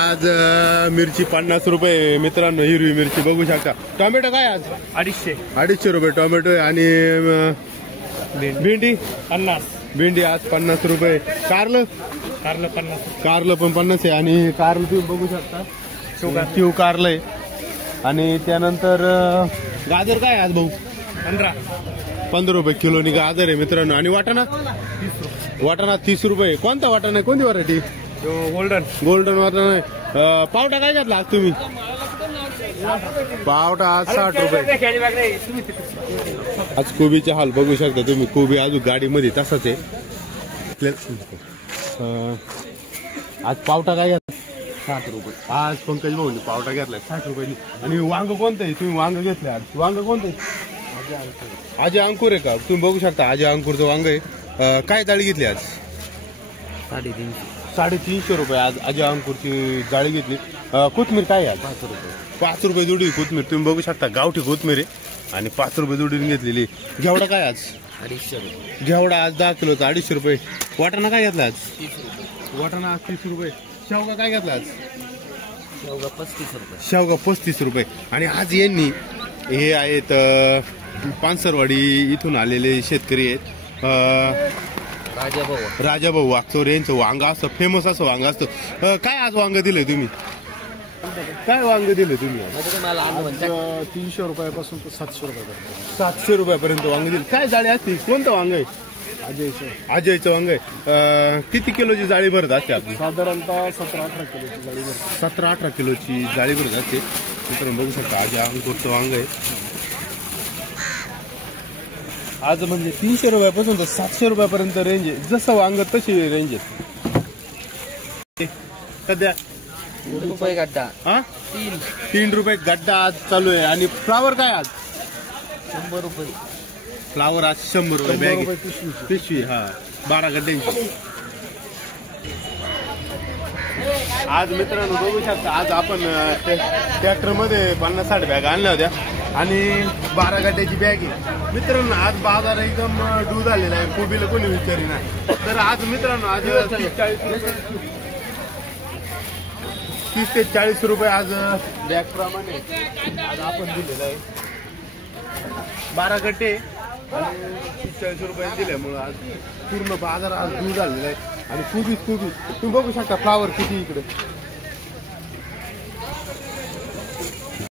आज मिरची 50 रुपये मित्रांनो, हिरवी मिरची बघू शकता। टोमॅटो काय आज 250 रुपये टोमॅटो आणि भेंडी 50, भेंडी आज 50 रुपये। कारलं 50 पण 50 आहे आणि कारलं तुम्ही बघू शकता शिव कारलं आहे। आणि त्यानंतर गाजर काय आज भाऊ 15 रुपये किलोनी गाजर आहे मित्रांनो। आणि वाटाणा 30 रुपये। कोणता वाटाणा आहे, कोणती व्हरायटी? गोल्डन वाटाणा आहे। पावटा काय घेतला आज तुम्ही? पावटा आज 60 रुपये। आज कोबीचा हाल बघू शकता तुम्ही, कोबी अजून गाडीमध्ये तसाच आहे। आज पावटा काय घेतला? 60 रुपये। आज पंकज भाऊ पावटा घेतलाय 60 रुपये। आणि वांग कोणतं आहे तुम्ही? वांग घेतले आज? वांग कोणतं आहे? आजी अंकुर आहे का? तुम्ही बघू शकता आजी अंकुरचं वांग आहे। काय जाळी घेतली आज? 350 रुपये आज आजी अंकुरची जाळी घेतली। कोथमीर काय आज? 5 रुपये जोडी कोथमीर तुम्ही बघू शकता, गावठी कोथमीर आहे आणि 5 रुपये जोडीने घेतलेली। घेवडा काय आज? 250 रुपये। घेवडा आज 10 किलोचा 250 रुपये। वाटाणा काय घेतला आज? 30 रुपये। वाटाणा आज 30 रुपये। शेवगा काय घेतला आज? शेवगा 35 रुपये। शेवगा 35 रुपये। आणि आज यांनी हे आहेत पानसरवाडी इथून आलेले शेतकरी आहेत, राजाभाऊ वागचौरे यांचं वांग असतं, फेमस असं वांग असतं। काय आज वांग दिलंय तुम्ही? काय वांग दिले तुम्ही? 300 रुपयापासून 700 रुपयापर्यंत 700 रुपयापर्यंत वांग दिले। काय जाळी असते? कोणतं वांग आहे? अजयचं वांग आहे। किती किलोची जाळी भरत असते आपली? साधारणतः 17-18 किलोची जाळी भरते। 17-18 किलोची जाळी भरत असते मित्रांनो, बघू शकता अजय अंकुरचं वांग आहे। आज म्हणजे 300 रुपयापासून तर 700 रुपयापर्यंत रेंज आहे। जसं वांग तशी रेंज आहे सध्या। 3 रुपये गड्डा। 3 रुपये गड्डा आज चालू आहे। आणि फ्लावर काय आज? 100 रुपये फ्लावर आज 100 रुपये बॅग पिशवी। 12 गड्ड्यांची। आज मित्रांनो बघू शकता आज आपण ट्रॅक्टर मध्ये 50-60 बॅग आणल्या होत्या आणि 12 गड्ड्याची बॅग आहे मित्रांनो। आज बाजार एकदम डू झालेला आहे, कोबीला कोणी विचारी नाही। तर आज मित्रांनो आज 30 ते 40 रुपये आज बॅग प्रमाणे आज आपण दिलेलं आहे। 12 गड्डे आणि 40 रुपये दिल्यामुळे आज पूर्ण बाजार आज डू झालेला आहे। आणि कोबी तुम्ही बघू शकता फ्लावर किती इकडे